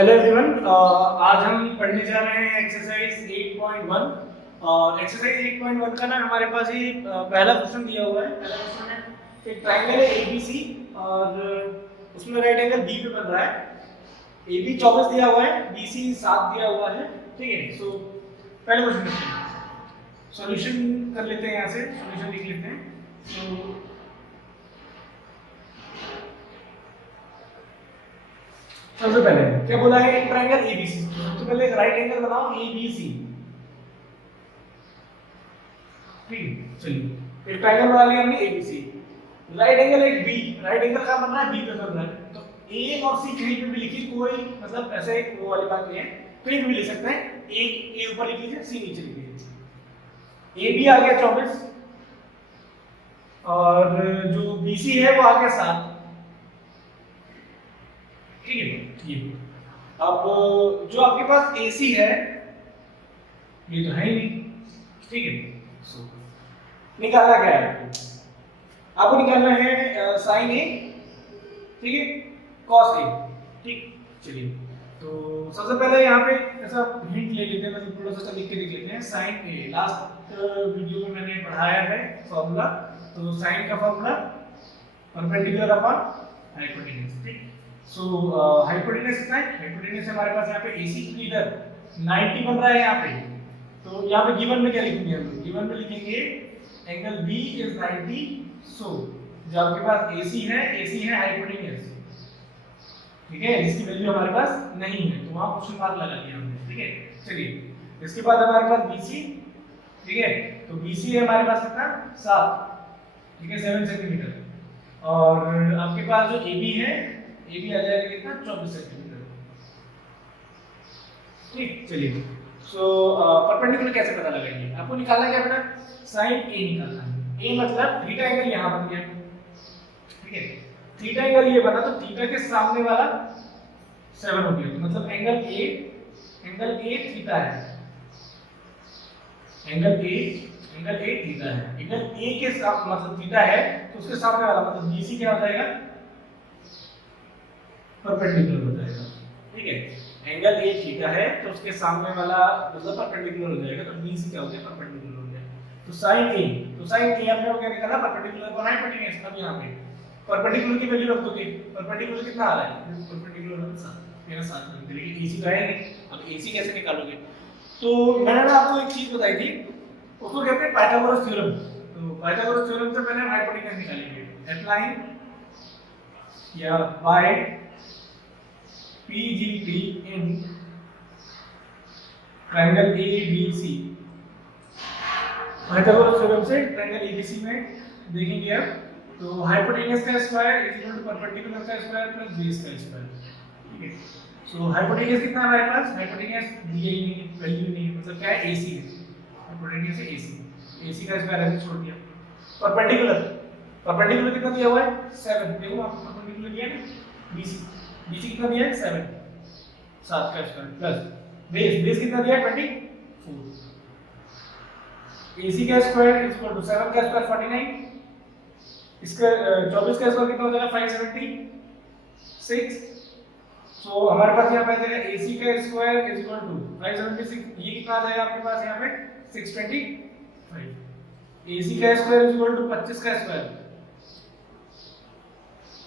Hello everyone, आज हम पढ़ने जा रहे हैं एक्सरसाइज 8.1 और एक्सरसाइज 8.1 का ना हमारे पास ही पहला क्वेश्चन दिया हुआ है। पहला क्वेश्चन है एक ट्रायंगल है एबीसी और उसमें राइट एंगल बी पे बन रहा है। एबी 24 दिया हुआ है, बीसी 7 दिया हुआ है। ठीक है, सो पहले क्वेश्चन करते हैं, सॉल्यूशन कर लेते हैं। यहाँ से सॉल्यूशन लिख लेते हैं। सो सबसे पहले क्या बोला है, एक ट्रायंगल एबीसी। सबसे पहले एक राइट एंगल बनाओ एबीसी। ठीक है, चलिए एक ट्रायंगल बना लिया हमने एबीसी। राइट एंगल एक बी, राइट एंगल का बन रहा है बी पे बन रहा है, तो ए और सी कहीं पे भी लिखिए, कोई मतलब ऐसे वो वाली बात नहीं है, कहीं भी लिख सकते हैं। ए ऊपर लिख लीजिए, सी नीचे लिख लीजिए। ए बी आ गया 24 और जो बीसी है वो आ गया 7। ठीक है, ये अब जो आपके पास AC है ये तो है ही नहीं। ठीक है, सो निकालना क्या है आपको निकालना है साइन ए, ठीक है, कॉस ए। ठीक, चलिए तो सबसे पहले यहाँ पे ऐसा हिंट ले लेते हैं, मतलब थोड़ा सा लिख के देख लेते हैं। साइन ए लास्ट वीडियो में मैंने पढ़ाया है फॉर्मूला, तो साइन का फॉर्मूला परपेंडिकुलर अपॉन हाइपोटेन्यूज। ठीक, सो हाइपोटेन्यूज कितना है, हाइपोटेन्यूज हमारे पास यहाँ पे AC इधर 90 बन रहा है यहाँ पे, तो यहाँ पे गिवन में क्या लिखेंगे हम लोग, गिवन में लिखेंगे एंगल B इज 90। सो जो आपके पास AC है हाइपोटेन्यूज, ठीक है, इसकी वैल्यू हमारे पास नहीं है तो वहां क्वेश्चन मार्क लगा दिया हमने। ठीक है, चलिए इसके बाद हमारे पास BC, ठीक है, तो BC है हमारे पास कितना 7, ठीक है, 7 सेंटीमीटर। और आपके पास जो AB है, AB आ जाएगा कितना 24 सेंटीमीटर। ठीक, चलिए सो परपेंडिकुलर कैसे पता लगाएंगे, आपको निकालना क्या बेटा, साइन A निकालना है। A मतलब थीटा एंगल यहाँ बन गया, ठीक है, थीटा एंगल ये बना तो थीटा के सामने वाला 7 हो गया, तो मतलब एंगल A थीटा है, एंगल A थीटा है। एंगल A के साथ मतलब थीटा है तो उसके सामने वाला मतलब BC क्या हो जाएगा, परपेंडिकुलर हो जाएगा। ठीक है, एंगल A थीटा है तो उसके सामने वाला मतलब परपेंडिकुलर हो जाएगा, तो BC क्या हो गया, परपेंडिकुलर हो गया। तो साइन A हमने क्या निकाला, परपेंडिकुलर पर हाइपोटेन्यूज। अब यहाँ पे परपेंडिकुलर की वैल्यू रख दोगे, परपेंडिकुलर कितना आ रहा है, परपेंडिकुलर 7, मेरा 7 लेकिन AC तो है नहीं। अब AC कैसे निकालोगे, तो मैंने ना आपको एक चीज बताई थी, उसको कहते हैं पाइथागोरस थ्योरम। तो पाइथागोरस थ्योरम से पहले हम हाइपोटेन्यूज निकालेंगे। अप्लाइंग या by PGT in triangle ABC, Pythagoras theorem से ट्रायंगल ABC में देखेंगे अब, तो हाइपोटेन्यूज का square is equal to perpendicular का स्क्वायर प्लस बेस का स्क्वायर। ठीक है, सो हाइपोटेन्यूज कितना है हमारे पास, हाइपोटेन्यूज दिया ही नहीं, वैल्यू नहीं, मतलब क्या है AC है, हाइपोटेन्यूज से AC का स्क्वायर ऐसे छोड़ दिया। परपेंडिकुलर कितना दिया हुआ है 7, देखो आपको परपेंडिकुलर दिया है BC कितना दिया है 7 का स्क्वायर प्लस बेस कितना दिया है 24। AC का स्क्वायर इज इक्वल टू 7 का स्क्वायर 49, इसका 24 का स्क्वायर कितना हो जाएगा 576। सो हमारे पास यहाँ पे आ जाएगा AC का स्क्वायर इज इक्वल टू 576, ये कितना आ जाएगा आपके पास यहाँ पे 625। AC का स्क्वायर इज इक्वल टू 25 का square,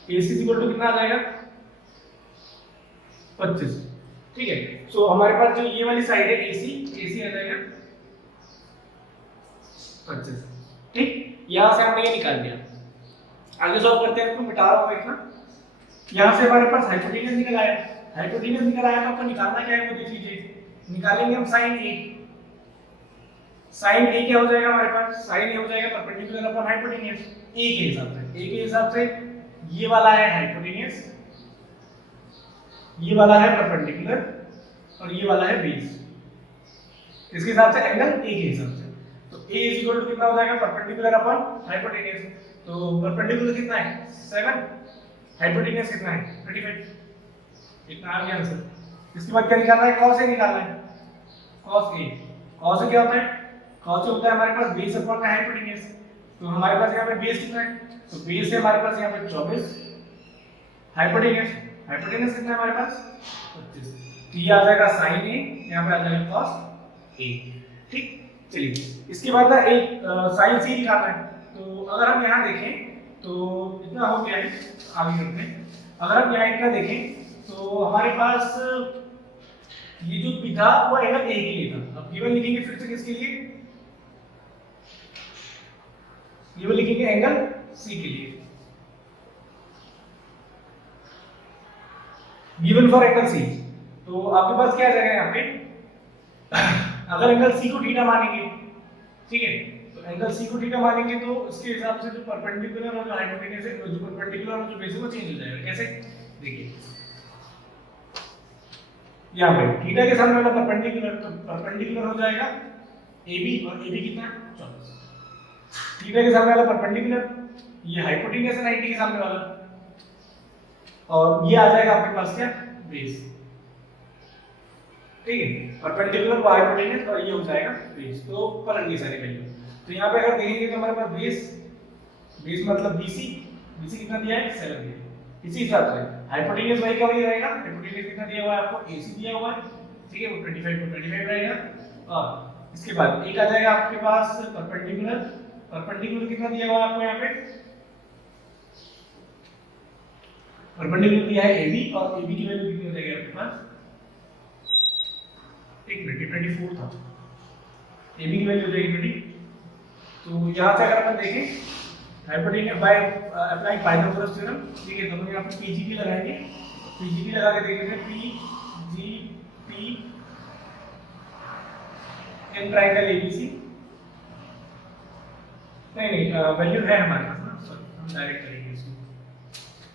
AC is equal to कितना आ जाएगा 25। ठीक है, सो हमारे पास जो ये वाली साइड है AC आ जाएगा 25। ठीक, यहां से हमने ये निकाल दिया। आगे सॉल्व करते हैं, इसको मिटा रहा हूं इतना। यहां से हमारे पास हाइपोटेन्यूज निकल आया, तो आपको निकालना क्या है वो देख लीजिए। निकालेंगे हम साइन A। साइन A क्या हो जाएगा हमारे पास, साइन A हो जाएगा परपेंडिकुलर अपॉन हाइपोटेन्यूज A के हिसाब से ये वाला है हाइपोटेन्यूज, ये वाला है परपेंडिकुलर और ये वाला है बेस, इसके हिसाब से एंगल A के हिसाब से। तो A इज इक्वल टू कितना हो जाएगा, परपेंडिकुलर अपॉन हाइपोटेन्यूज, तो परपेंडिकुलर कितना है 7, हाइपोटेन्यूज कितना है 35, इतना आ गया आंसर। इसके बाद क्या निकालना है, cos A निकालना है। cos A क्या होता है, cos A होता है हमारे पास बेस अपॉन हाइपोटेन्यूज, तो हमारे पास यहाँ पे बेस कितना है, तो बेस है हमारे पास यहाँ पे 24, हाइपोटेन्यूज हाइपोटेनस कितना है हमारे पास 25, तो ये आ जाएगा sin a, यहाँ पे आ जाएगा cos a। ठीक, चलिए इसके बाद ना एक sin c निकालना है। तो अगर हम यहाँ देखें तो इतना हो गया है, आगे करते हैं। अगर हम यहाँ इतना देखें तो हमारे पास ये जो p था वो एंगल a के लिए था। अब गिवन लिखेंगे फिर से किसके लिए, गिवन लिखेंगे एंगल c के लिए, गिवन फॉर एंगल c। तो आपके पास क्या आ जाएगा यहाँ पे, अगर एंगल c को थीटा मानेंगे, ठीक है, तो एंगल c को थीटा मानेंगे तो इसके हिसाब से जो परपेंडिकुलर और जो हाइपोटेनस है, जो परपेंडिकुलर और जो बेस है वो चेंज हो जाएगा। कैसे, देखिए यहाँ पे थीटा के सामने वाला परपेंडिकुलर, तो परपेंडिकुलर हो जाएगा AB, और AB कितना है 24। थीटा के सामने वाला परपेंडिकुलर, ये हाइपोटेनस है 90 के सामने वाला, और ये आ जाएगा आपके पास क्या, बेस। ठीक है, परपेंडिकुलर वो हाइपोटेनस और ये हो जाएगा बेस। तो पलट गई सारी वैल्यू। तो यहाँ पे अगर देखेंगे तो हमारे पास बेस मतलब BC कितना दिया है 7 दिया है। इसी हिसाब से हाइपोटेनस वही का वही रहेगा, हाइपोटेनस कितना दिया हुआ है आपको, AC दिया हुआ है, ठीक है, वो 25 को 25 रहेगा। और इसके बाद एक आ जाएगा आपके पास परपेंडिकुलर कितना दिया हुआ है आपको, यहाँ पे परपेंडिकुलर दिया है AB, और AB की वैल्यू कितनी हो जाएगी आपके पास, एक मिनट 24 था, AB की वैल्यू हो जाएगी 20। तो यहाँ से अगर अपन देखें hypotenuse by applying Pythagoras theorem, ठीक है, तो हम यहाँ पे PGP लगाएंगे, PGP लगा के देखेंगे PGP इन ट्रायंगल ABC। नहीं वैल्यू है हमारे पास ना, सॉरी हम डायरेक्ट करेंगे इसको,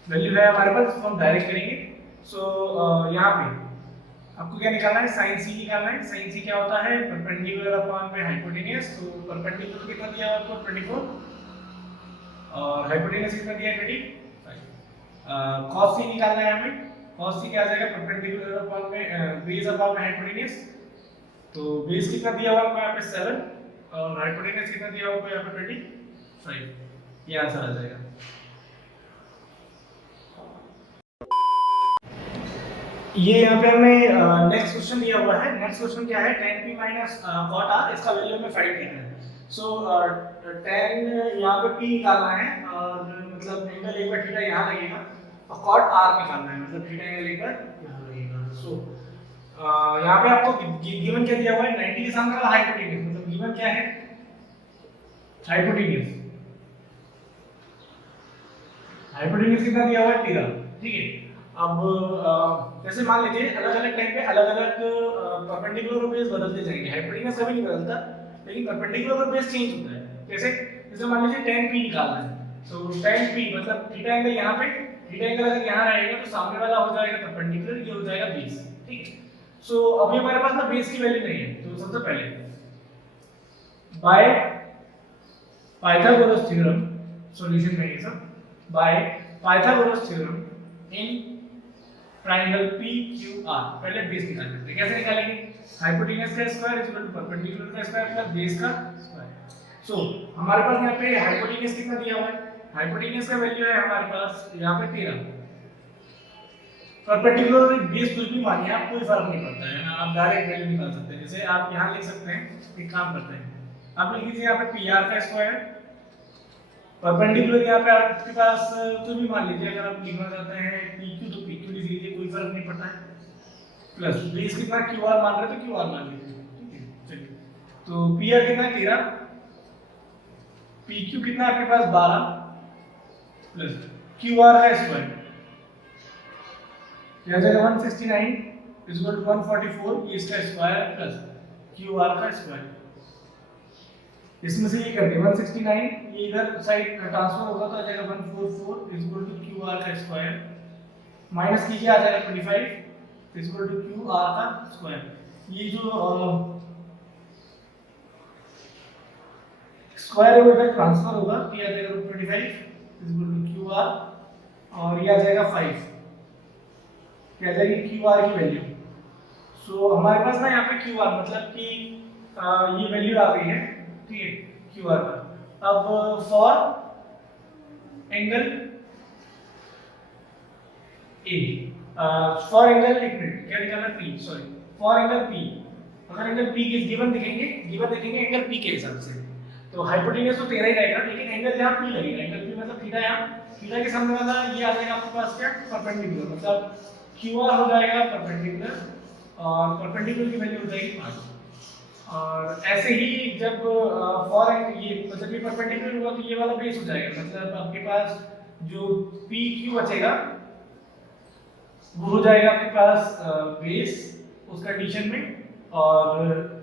वैल्यू है हमारे पास, हम डायरेक्ट करेंगे। सो यहाँ पे आपको क्या निकालना है, sin c निकालना है। sin c क्या होता है, परपेंडिकुलर अपॉन में हाइपोटेनस। तो परपेंडिकुलर कितना दिया हुआ है आपको 24, और हाइपोटेनस कितना दिया है 25। cos c निकालना है हमें, cos c क्या आ जाएगा, परपेंडिकुलर अपॉन में बेस अपॉन में हाइपोटेनस। तो बेस कितना दिया हुआ है आपको यहाँ पे 7, और हाइपोटेनस कितना दिया हुआ है आपको यहाँ पे 25। ये आंसर आ जाएगा। ये यहाँ पे हमें नेक्स्ट क्वेश्चन दिया हुआ है। नेक्स्ट क्वेश्चन क्या है, tan p cot r, इसका वैल्यू हमें फाइंड करना है। सो tan यहाँ पे p निकालना है, और मतलब एंगल एक बार थीटा यहाँ लगेगा, और cot r निकालना है, मतलब थीटा एंगल एक बार यहाँ लगेगा। सो यहाँ पे आपको गिवन क्या दिया हुआ है, 90 के सामने वाला हाइपोटेनस, मतलब गिवन क्या है, हाइपोटेनस कितना दिया हुआ है 13, ठीक है। अब जैसे मान लीजिए अलग अलग टाइम पे अलग अलग परपेंडिकुलर और बेस बदलते जाएंगे, हाइपोटेनस कभी नहीं बदलता, लेकिन परपेंडिकुलर और बेस चेंज होता है। जैसे मान लीजिए tan p निकालना है, तो tan p मतलब थीटा एंगल यहाँ पे, थीटा एंगल अगर यहाँ रहेगा तो सामने वाला हो जाएगा परपेंडिकुलर, ये हो जाएगा बेस, ठीक है। सो अभी हमारे पास ना बेस की वैल्यू नहीं है, तो सबसे पहले बाय पाइथागोरस थ्योरम, सॉल्यूशन में ये सब by Pythagoras theorem in triangle PQR, पहले बेस निकाल लेते हैं। कैसे निकालेंगे, हाइपोटेनस का स्क्वायर इक्वल टू परपेंडिकुलर का स्क्वायर प्लस बेस का स्क्वायर। सो हमारे पास यहाँ पे हाइपोटेनस कितना दिया हुआ है, हाइपोटेनस का वैल्यू है हमारे पास यहाँ पे 13, परपेंडिकुलर और बेस कुछ भी मानिए आप, कोई फर्क नहीं पड़ता है, आप डायरेक्ट वैल्यू निकाल सकते हैं। जैसे आप यहाँ लिख सकते हैं, एक काम करते हैं, आप लिख लीजिए यहाँ पे PR का स्क्वायर, परपेंडिकुलर यहाँ पे आपके पास कुछ भी मान लीजिए, अगर आप लिखना चाहते हैं PQ तो PQ लिख लीजिए, कोई फर्क नहीं पड़ता है, प्लस बेस कितना QR मान रहे तो QR मान लीजिए, ठीक है। चलिए, तो PR कितना 13, PQ कितना आपके पास 12, प्लस QR का स्क्वायर क्या जाएगा 169 इज इक्वल टू 144, ये इसका स्क्वायर प्लस QR का स्क्वायर, इसमें से ये करके 169 ये इधर साइड ट्रांसफर होगा तो आ जाएगा 144 इज इक्वल टू QR का स्क्वायर, माइनस कीजिए आ जाएगा 25 इज इक्वल टू QR का स्क्वायर। ये जो स्क्वायर है वो इधर ट्रांसफर होगा, ये आ जाएगा 25 इज इक्वल टू QR, और ये आ जाएगा 5, क्या आ जाएगी QR की वैल्यू। सो हमारे पास ना यहाँ पे QR मतलब कि ये वैल्यू आ गई है, ठीक है, QR का। अब for angle A for angle एक मिनट क्या निकालना P sorry for angle P अगर एंगल पी किस गिवन देखेंगे एंगल पी के हिसाब से तो हाइपोटेन्यूज तो 13 ही रहेगा लेकिन एंगल यहाँ पी लगेगा एंगल पी मतलब थीटा यहाँ थीटा के सामने वाला ये आ जाएगा आपके पास क्या परपेंडिकुलर मतलब क्यूआर हो जाएगा परपेंडिकुलर और परपेंडिकुलर की वैल्यू हो जाएगी 5 और ऐसे ही जब फॉर ये जब ये परपेंडिकुलर हुआ तो ये वाला बेस हो जाएगा मतलब आपके पास जो पी क्यू बचेगा वो हो जाएगा आपके पास बेस उस कंडीशन में और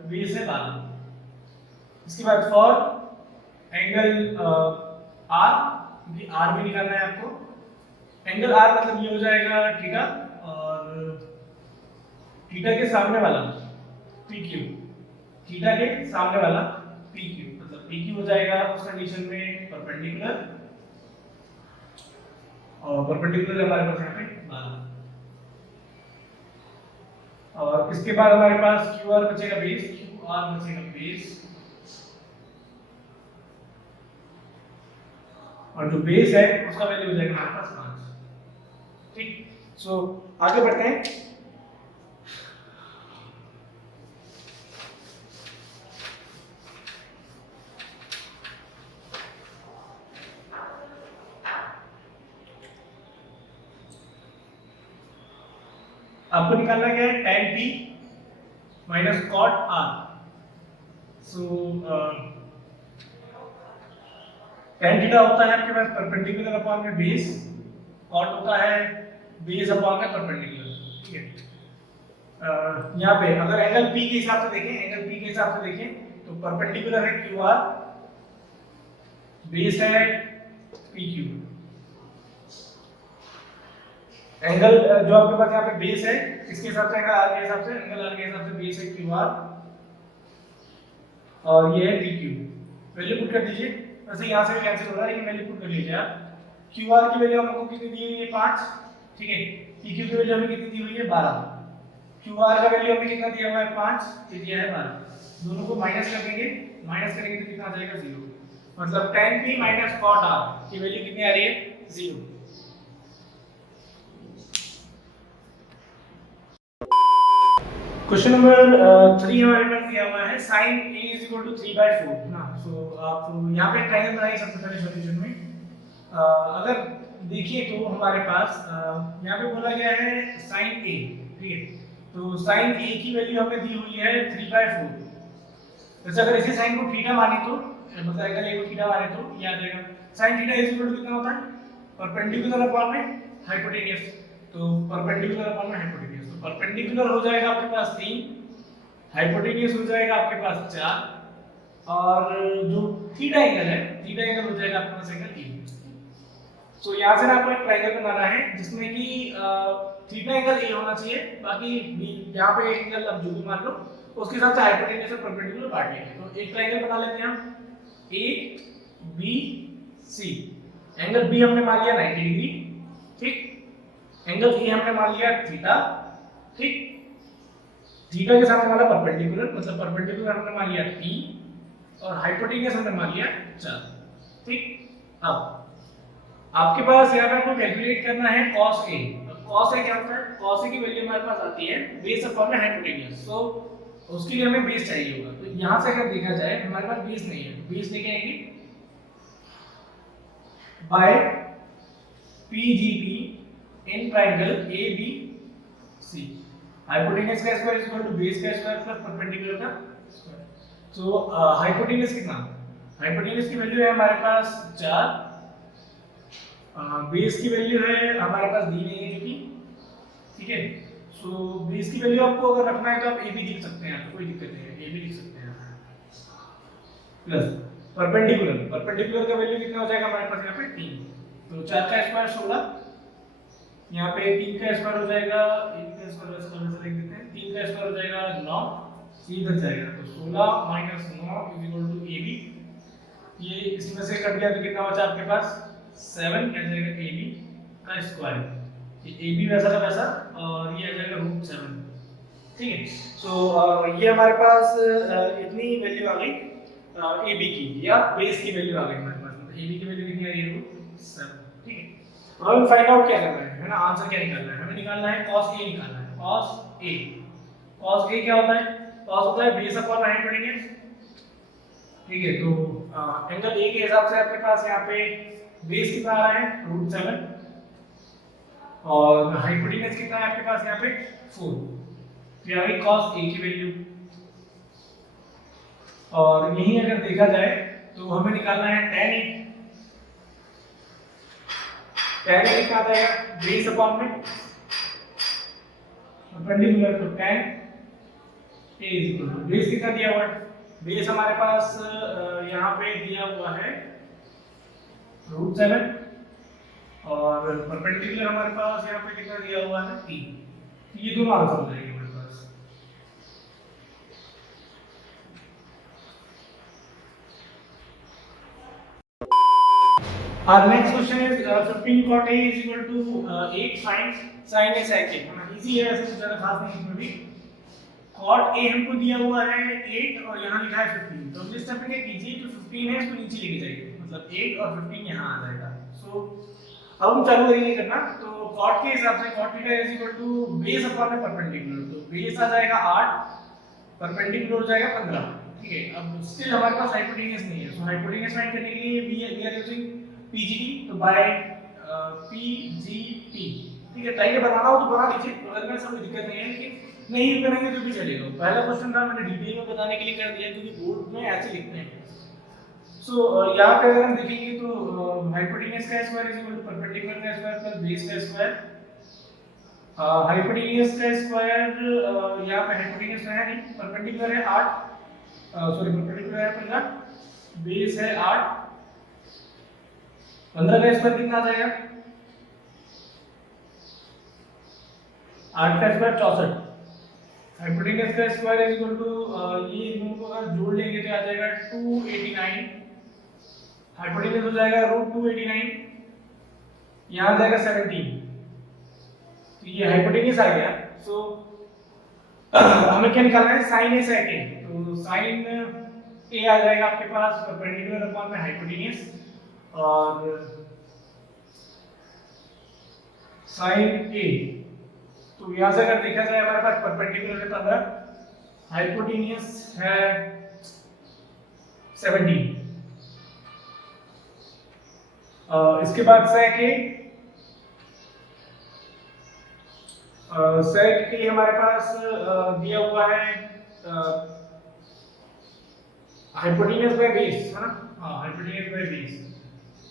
बेस है 12 इसके बाद फॉर एंगल आर क्योंकि आर भी निकालना है आपको एंगल आर मतलब ये हो जाएगा थीटा और थीटा के सामने वाला पी क्यू थीटा के सामने वाला पी क्यू मतलब पी क्यू हो जाएगा उस कंडीशन में परपेंडिकुलर और परपेंडिकुलर हमारे पास यहाँ पे 12 और इसके बाद हमारे पास QR बचेगा बेस और जो बेस है उसका वैल्यू हो जाएगा हमारे पास 5 ठीक सो आगे बढ़ते हैं आपको निकालना क्या है tan t minus cot r सो tan थीटा होता है आपके पास परपेंडिकुलर अपॉन में बेस cot होता है बेस अपॉन में परपेंडिकुलर ठीक है यहाँ पे अगर एंगल p के हिसाब से देखें तो परपेंडिकुलर है QR बेस है PQ एंगल जो आपके पास यहाँ पे बेस है इसके हिसाब से एंगल आर के हिसाब से बेस है QR और ये है PQ वैल्यू पुट कर दीजिए वैसे यहाँ से भी कैंसिल हो रहा है लेकिन वैल्यू पुट कर लीजिए आप QR की वैल्यू हमको कितनी दी हुई है 5 ठीक है PQ की वैल्यू हमें कितनी दी हुई है 12 QR का वैल्यू हमें कितना दिया हुआ है 5 ये दिया है 12 दोनों को माइनस कर देंगे तो कितना आ जाएगा 0 मतलब tan p minus cot r की वैल्यू कितनी आ रही है 0 क्वेश्चन नंबर 3 हमारे पास दिया हुआ है sin a is equal to 3/4 ना सो आप यहाँ पे ट्रायंगल बनाइए सबसे पहले सॉल्यूशन में अगर देखिए तो हमारे पास यहाँ पे बोला गया है sin a ठीक है तो sin a की वैल्यू हमें दी हुई है 3/4 जैसे अगर इसी sin को थीटा माने तो मतलब अगर a को थीटा माने तो याद रहेगा sin theta is equal to कितना होता है परपेंडिकुलर अपॉन में हाइपोटेन्यूज तो परपेंडिकुलर अपॉन में हाइपोटेन्यूज परपेंडिकुलर हो जाएगा आपके पास 3 हाइपोटेन्यूज हो जाएगा आपके पास 4 और जो थीटा एंगल हो जाएगा आपके पास एंगल ए सो यहां से आपको एक ट्रायंगल बनाना है जिसमें कि थीटा एंगल ए होना चाहिए बाकी यहां पे एक एंगल आप जो भी मान लो उसके हिसाब से हाइपोटेन्यूज और परपेंडिकुलर काट लेंगे तो एक ट्रायंगल बना लेते हैं हम A B C angle B हमने मान लिया 90 डिग्री ठीक एंगल ए हमने मान लिया थीटा ठीक थीटा के सामने वाला परपेंडिकुलर मतलब परपेंडिकुलर हमने मान लिया p और हाइपोटेन्यूज हमने मान लिया 4 ठीक अब आपके पास यहाँ पे आपको कैलकुलेट करना है cos a cos a क्या होता है cos a की वैल्यू हमारे पास आती है बेस अपॉन में हाइपोटेन्यूज सो उसके लिए हमें बेस चाहिए होगा तो यहाँ से अगर देखा जाए हमारे पास बेस नहीं है बेस लेके आएंगे by PGP in triangle ABC hypotenuse का square is equal to base का स्क्वायर प्लस परपेंडिकुलर का स्क्वायर सो हाइपोटेन्यूज कितना हाइपोटेन्यूज की वैल्यू है हमारे पास 4 बेस की वैल्यू है हमारे पास दी नहीं है क्योंकि ठीक है सो बेस की वैल्यू आपको अगर रखना है तो आप a भी लिख सकते हैं कोई दिक्कत नहीं है a भी लिख सकते हैं प्लस परपेंडिकुलर का वैल्यू कितना हो जाएगा हमारे पास यहाँ पे 3 तो 4 का स्क्वायर 16 यहाँ पे 3 का स्क्वायर हो जाएगा 1 का स्क्वायर ऐसे लिख देते हैं 3 का स्क्वायर हो जाएगा 9 इधर जाएगा तो 16 minus 9 is equal to ab ये इसमें से कट गया तो कितना बचा आपके पास 7 क्या जाएगा ab का स्क्वायर ये ab वैसा का वैसा और ये आ जाएगा √7 ठीक है सो ये हमारे पास इतनी वैल्यू आ गई ab की या बेस की वैल्यू आ गई हमारे पास ab की वैल्यू कितनी आ रही है √7 ठीक है अब हमें फाइंड आउट क्या करना है ना, आंसर क्या निकालना है, हमें निकालना है cos A निकालना है, cos A क्या होता है, cos होता है बेस अपॉन हाइपोटेन्यूज, ठीक है। तो एंगल A के हिसाब से आपके पास यहाँ पे बेस कितना आ रहा है √7 और हाइपोटेन्यूज कितना है आपके पास यहाँ पे 4, तो यहाँ पे cos A की वैल्यू। और यही अगर देखा जाए तो हमें निकालना है tan A, tan A कितना आता है बेस अपॉन में परपेंडिकुलर, तो tan A बेस कितना दिया हुआ है, बेस हमारे पास यहाँ पे दिया हुआ है √7 और परपेंडिकुलर हमारे पास यहाँ पे कितना दिया हुआ है 3, ये दोनों आंसर हो जाएंगे हमारे पास। Our next question is 15 cot A is equal to 8 sin A sec A। Easy है, ऐसे ज़्यादा खास नहीं इसमें भी। cot A हमको दिया हुआ है 8 और यहाँ लिखा है 15, तो हम इस स्टेप में क्या कीजिए, जो 15 है इसको नीचे लेके जाइए, मतलब 8 और 15 यहाँ आ जाएगा। सो अब हम चालू करेंगे करना, तो cot के हिसाब से cot theta is equal to base upon perpendicular, तो बेस आ जाएगा 8, परपेंडिकुलर हो जाएगा 15, ठीक है। अब स्टिल हमारे पास हाइपोटेन्यूज नहीं है, सो हाइपोटेन्यूज फाइंड करने के लिए वी आर यूजिंग PGT, तो बाय PGT, ठीक है। टाइप बनाना हो तो बना लीजिए, अगर में कोई दिक्कत नहीं है, लेकिन नहीं बनाएंगे तो भी चलेगा। पहला क्वेश्चन था मैंने डिटेल में बताने के लिए कर दिया क्योंकि बोर्ड में ऐसे लिखते हैं। सो यहाँ पे अगर हम देखेंगे तो हाइपोटेन्यूज का square is equal to perpendicular का स्क्वायर प्लस बेस का स्क्वायर। हाइपोटेन्यूज का स्क्वायर यहाँ पे हाइपोटेन्यूज है नहीं, परपेंडिकुलर है 8, सॉरी परपेंडिकुलर है 15, बेस है 8, 15 का स्क्वायर कितना आ जाएगा, 8 का स्क्वायर 64, हाइपोटेन्यूज का स्क्वायर इज इक्वल टू ये दोनों को अगर जोड़ लेंगे तो आ जाएगा 289, हाइपोटेन्यूज हो जाएगा √289, यहाँ आ जाएगा 17, तो ये हाइपोटेन्यूज आ गया। सो हमें क्या निकालना है, sin A sec A, तो sin A आ जाएगा आपके पास परपेंडिकुलर अपॉन में हाइपोटेन्यूज, और sin A, तो यहाँ से अगर देखा जाए हमारे पास परपेंडिकुलर है 15, हाइपोटेन्यूज है 17, इसके बाद sec A, sec A हमारे पास दिया हुआ है हाइपोटेन्यूज बाय बेस, है ना, हाँ हाइपोटेन्यूज बाय बेस,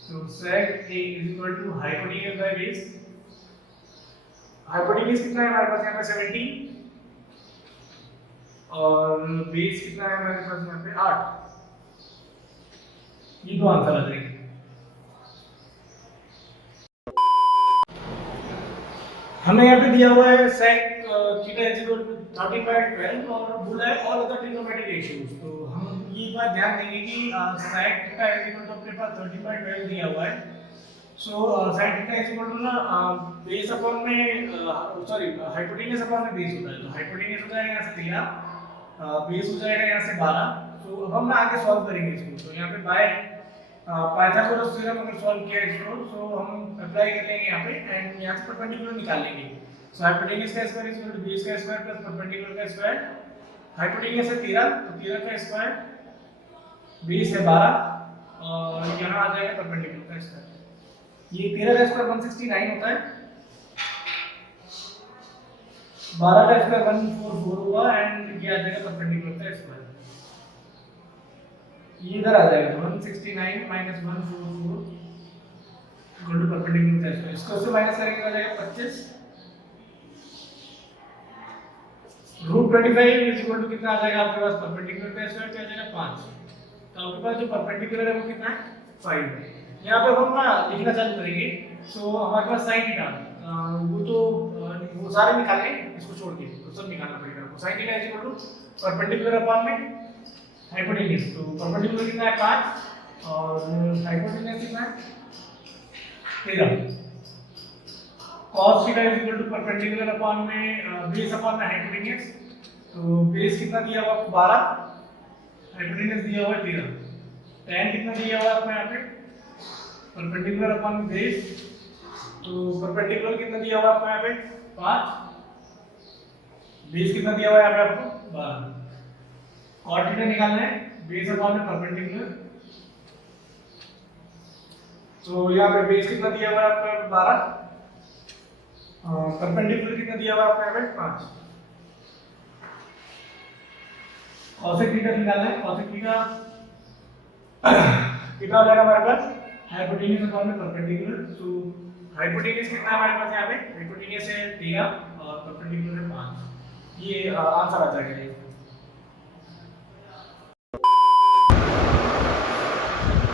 तो sec A is equal to hypotenuse by base. Hypotenuse कितना है हमारे पास यहाँ पे 17 और बेस कितना है हमारे पास यहाँ पे 8, ये दो आंसर आ जाएंगे। हमें यहाँ पे दिया हुआ है sec theta is equal to 13/12 और बोला है ऑल अदर ट्रिग्नोमेट्रिक रेशियोज, तो हम ये बात ध्यान देंगे कि sec theta is equal to अपने पास 13/12 दिया हुआ है। So sec theta is equal to ना बेस अपॉन में सॉरी हाइपोटेन्यूज अपॉन में बेस होता है, तो हाइपोटेन्यूज हो जाएगा यहाँ से 13, बेस हो जाएगा यहाँ से 12। तो अब हम ना आगे सॉल्व करेंगे इसको, तो यहाँ पे बाय पाइथागोरस थ्योरम अगर सॉल्व किया इसको, सो हम अप्लाई कर लेंगे यहाँ पे एंड यहाँ से परपेंडिकुलर निकाल लेंगे। सो हाइपोटेन्यूज का square is equal to base का स्क्वायर प्लस परपेंडिकुलर का स्क्वायर, हाइपोटेन्यूज है 13, तो 13 का स्क्वायर, बेस है 12 और यहाँ आ जाएगा परपेंडिकुलर का स्क्वायर, ये 13 का स्क्वायर 169 होता है, 12 का स्क्वायर 144 होगा एंड ये आ जाएगा परपेंडिकुलर का स्क्वायर, ये इधर आ जाएगा 169 माइनस 144 इक्वल टू परपेंडिकुलर का स्क्वायर, इसको से माइनस करेंगे तो आ जाएगा 25, √25 इज इक्वल टू कितना आ जाएगा आपके पास परपेंडिकुलर का स्क्वायर क्या आ जाएगा 5, तो आपके पास जो परपेंडिकुलर है वो कितना है 5 है। यहाँ पे हम ना लिखना चालू करेंगे, सो हमारे पास sin थीटा वो तो वो सारे निकालेंगे, इसको छोड़ के तो सब निकालना पड़ेगा आपको। sin theta is equal to perpendicular upon में हाइपोटेन्यूज, तो परपेंडिकुलर कितना है 5 और हाइपोटेन्यूज कितना है 13, cos theta is equal to perpendicular upon में बेस अपॉन में हाइपोटेन्यूज, तो बेस कितना दिया हुआ आपको 12, हाइपोटेन्यूज दिया हुआ है 13, tan कितना दिया हुआ है आपको यहाँ पे परपेंडिकुलर अपॉन बेस तो परपेंडिकुलर कितना दिया हुआ आपको यहाँ पे 5, बेस कितना दिया हुआ है यहाँ पे आपको 12। कॉट थीटा निकालना है बेस अपॉन में परपेंडिकुलर। तो यहाँ पे बेस कितना दिया हुआ है आपको यहाँ पे 12, परपेंडिकुलर कितना दिया हुआ है आपको यहाँ पे 5। कॉसेक थीटा निकालना है, कॉसेक थीटा कितना हो जाएगा हमारे पास हाइपोटेन्यूज अपॉन में परपेंडिकुलर। तो हाइपोटेन्यूज कितना है हमारे पास यहाँ पे, हाइपोटेन्यूज है 13 और परपेंडिकुलर है 5। ये आंसर आ जाएगा।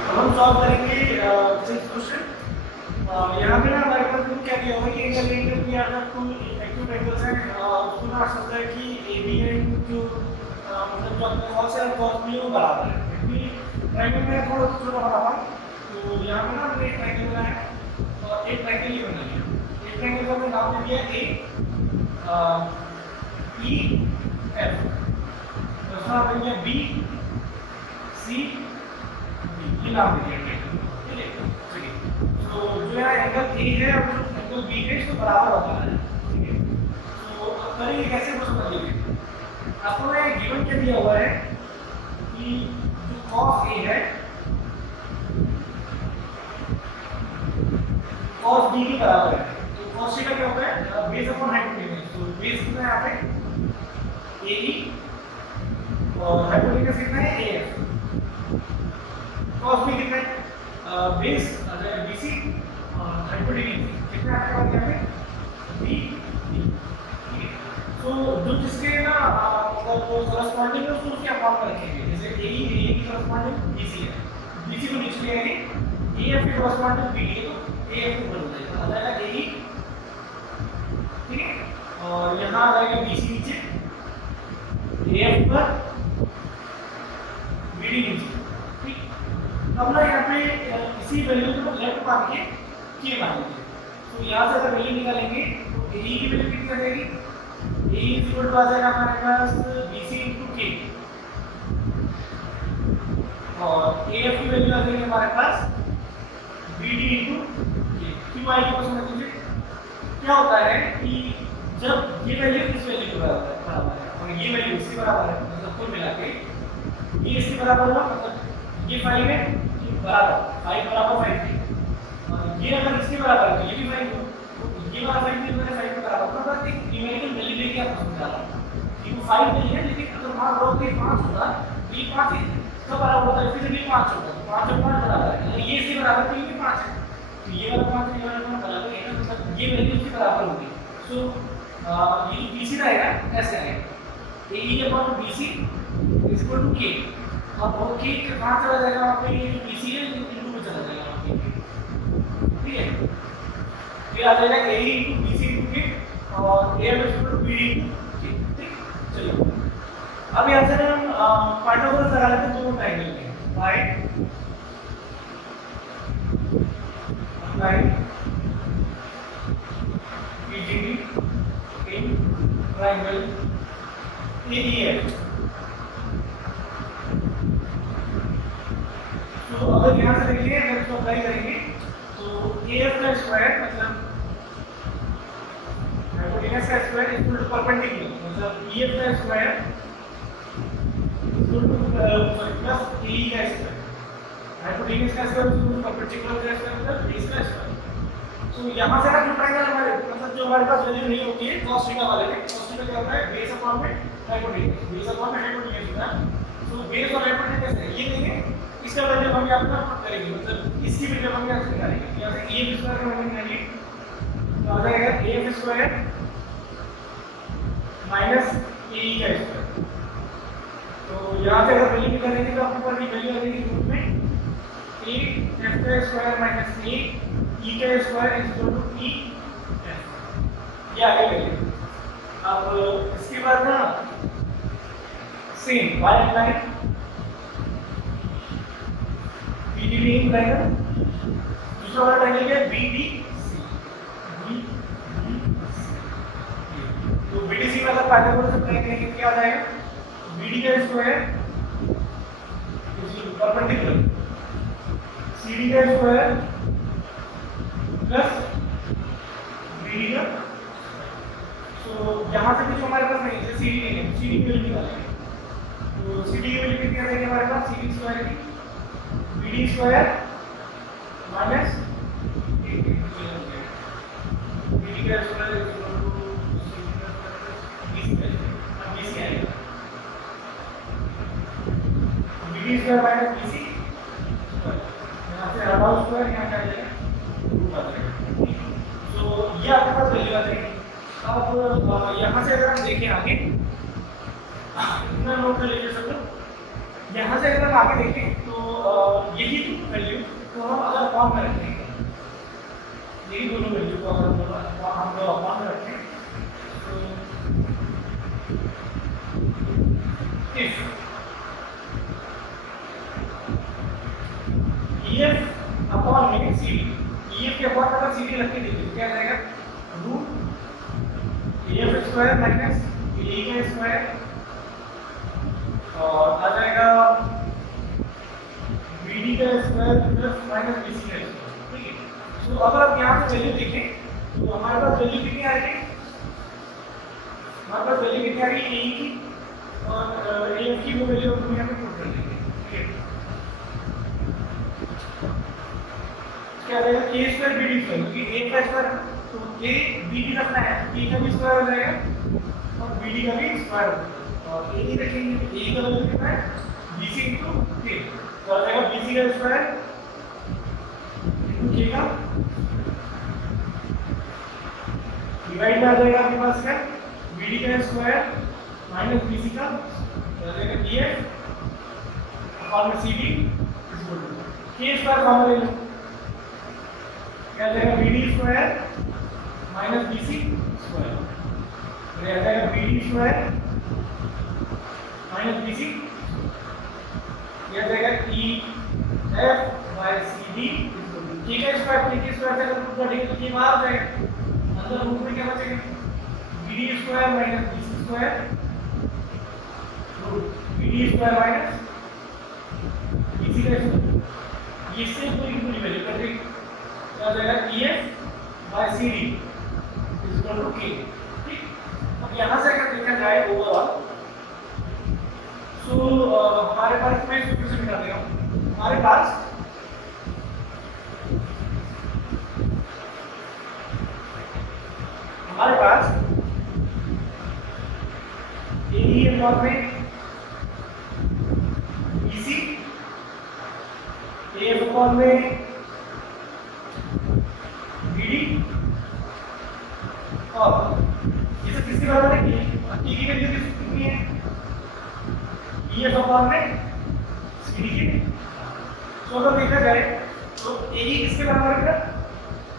अब हम सॉल्व करेंगे सिक्स्थ क्वेश्चन। यहाँ पे ना हमारे पास क्या दिया हुआ है कि एंगल एंगल की अगर कोई एक्यूट एंगल्स है उसको ना सकता है कि AB एंड जो मतलब जो अपने cos है और cos भी वो बराबर है, क्योंकि ट्रायंगल में थोड़ा छोटा बड़ा। तो यहाँ पे ना हमने एक ट्रायंगल बनाया और एक ट्रायंगल ये बना लिया। एक ट्रायंगल का हमने नाम दे दिया AEF, दूसरा बन गया BCD, ये नाम दे दिया। ठीक है, चलिए तो जो है एंगल A है और एंगल B है इसको बराबर होता है। ठीक है, तो अब करेंगे कैसे वो समझ लीजिए। आपको ये गिवन क्या दिया हुआ है कि जो cos A है cos B के बराबर है। तो cos थीटा क्या होता है बेस अपॉन हाइपोटेन्यूज। तो बेस कितना है यहाँ पे AE और हाइपोटेन्यूज कितना है AF। cos B कितना है बेस BC और हाइपोटेन्यूज कितना है आपके पास यहाँ पे BD। तो जो जिसके ना मतलब करस्पॉन्डिंग है उसको उसके अकाउंट में रखेंगे। जैसे AE की करस्पॉन्डिंग BC है, BC को नीचे ले आएंगे, AF की करस्पॉन्डिंग BD है तो AF को ऊपर ले जाएगा, आ जाएगा AE। ठीक है, और यहाँ आ जाएगा BC नीचे, AF ऊपर, BD नीचे। ठीक, अब ना यहाँ पे इसी वैल्यू को लेफ्ट मान के K मान लीजिए। तो यहाँ से अगर वैल्यू निकालेंगे तो AE की वैल्यू कितनी आ जाएगी, A is equal to आ जाएगा हमारे पास BC into K और AF की वैल्यू आ जाएगी हमारे पास BD into K। क्यों आएगी वो समझ लीजिए। क्या होता है कि जब ये वैल्यू इस वैल्यू के बराबर है और ये वैल्यू इसके बराबर है, मतलब कुल मिला के ये इसके बराबर हुआ, मतलब ये 5 है ये बराबर 5 बराबर 5 है और ये अगर इसके बराबर है तो ये भी 5 हो, तो ये वाला 5 भी मैंने 5 के बराबर होगा। बस एक न्यूमेरिकल वैल्यू लेके आप समझा रहा हूं कि वो 5 नहीं है, लेकिन अगर मान लो कि 5 होगा तो ये 5 है इसका बराबर होता है, इसके लिए 5 होगा तो 5 और 5 बराबर है, अगर ये इसके बराबर तो ये भी 5 है, तो ये वाला 5 ये वाला 5 बराबर है ना, मतलब ये वैल्यू इसके बराबर होगी। सो ये जो BC रहेगा ऐसे आएगा AE/BC is equal to K। अब वो K कहां चला जाएगा, वहां पे ये जो BC है इनटू में चला जाएगा वहां पे। ठीक है, फिर आ जाएगा AE into BC into K और AF is equal to BD into K। ठीक, चलिए अब यहाँ से हम पाइथागोरस लगा लेते हैं दोनों ट्रायंगल में। Right line PGD in triangle AEF। तो अगर यहाँ से देख लिए अगर इसको अप्लाई करेंगे तो AF का स्क्वायर मतलब हाइपोटेन्यूज का स्क्वायर इक्वल टू परपेंडिकुलर, मतलब EF का square equal two plus AE का स्क्वायर, हाइपोटेन्यूज का स्क्वायर इक्वल टू परपेंडिकुलर का स्क्वायर प्लस बेस का स्क्वायर। तो यहाँ से ना जो ट्रायंगल हमारे मतलब जो हमारे पास वैल्यू नहीं होती है cos थीटा वाले में, cos थीटा क्या होता है बेस अपॉन में हाइपोटेन्यूज, बेस अपॉन में हाइपोटेन्यूज होता है। तो बेस और हाइपोटेन्यूज ये लेंगे, इसका वैल्यू हम यहाँ पे पुट करेंगे, मतलब इसकी वैल्यू हम यहाँ से निकालेंगे। यहाँ से AF स्क्वायर का वैल्यू निकालिए तो आ जाएगा AF स्क्वायर माइनस AE का स्क्वायर। तो यहाँ से अगर वैल्यू निकालेंगे तो आपके पास ये वैल्यू आ जाएगी रूट में AF का स्क्वायर माइनस AE का square is equal to EF। ये आगे वैल्यू। अब इसके बाद ना same Y line BDB triangle, दूसरा वाला ट्रायंगल क्या है BDC। तो BDC में अगर पाइथागोरस अप्लाई करेंगे क्या आ जाएगा, BD का स्क्वायर परपेंडिकुलर CD का स्क्वायर प्लस CD की वैल्यू निकालेंगे। तो CD की वैल्यू कितनी आ जाएगी हमारे पास, CD स्क्वायर की BD स्क्वायर माइनस BD का स्क्वायर इक्वल टू BC आएगा। BD square minus BC square, यहाँ से अबाउट स्क्वायर यहाँ क्या आ जाएगा, रूट आ जाएगा। तो ये आपके पास वैल्यू आ जाएगी। अब यहाँ से अगर हम देखें आगे, इतना नोट कर लीजिए सब लोग। यहाँ से अगर हम आगे देखें तो यही वैल्यू को हम अगर फॉर्म में रखें, यही दोनों वैल्यू को अगर हम फॉर्म में रखें तो इफ EF अपॉन में CD, EF के अपॉन अगर CD रख के देखिए तो क्या आ जाएगा, root EF square minus BD का स्क्वायर और आ जाएगा BD का स्क्वायर प्लस माइनस BC का स्क्वायर। ठीक है, तो अगर आप यहाँ से वैल्यू देखें तो हमारे पास वैल्यू कितनी आ रही है, हमारे पास वैल्यू कितनी आ रही है A की और AF की वो वैल्यू हम यहाँ पे पुट कर देंगे। ठीक है, क्या आ जाएगा A स्क्वायर BD स्क्वायर, क्योंकि A का स्क्वायर तो A BD रखना है, A का भी स्क्वायर हो जाएगा और BD का भी स्क्वायर हो जाएगा और A नहीं रखेंगे तो A का वैल्यू कितना है BC इनटू K, तो आ जाएगा BC का स्क्वायर इनटू K का डिवाइड में आ जाएगा आपके पास क्या, BD का स्क्वायर माइनस BC का, तो आ जाएगा EF और में CD K स्क्वायर कॉमन ले लो, क्या आ जाएगा BD square minus BC square, तो ये आ जाएगा BD स्क्वायर माइनस BC, ये आ जाएगा EF बाय CD, K का स्क्वायर K के स्क्वायर से अगर रूट बढ़ेगा तो ये बाहर आ जाएगा, अंदर रूट में क्या बचेगा, BD square minus BC square root BD square minus BC का स्क्वायर, ये इससे पूरी वैल्यू कर देंगे, क्या आ जाएगा EF by CD equal to K। ठीक, अब यहाँ से अगर देखा जाए ओवरऑल तो हमारे पास मैं इसको फिर से मिटा दे रहा हूँ, हमारे पास AE अपॉन में BC, AF अपॉन में BD और ये सब किसके बराबर है, T की वैल्यू कितनी है, EF अपॉन में CD की। तो अगर देखा जाए तो AE किसके बराबर है,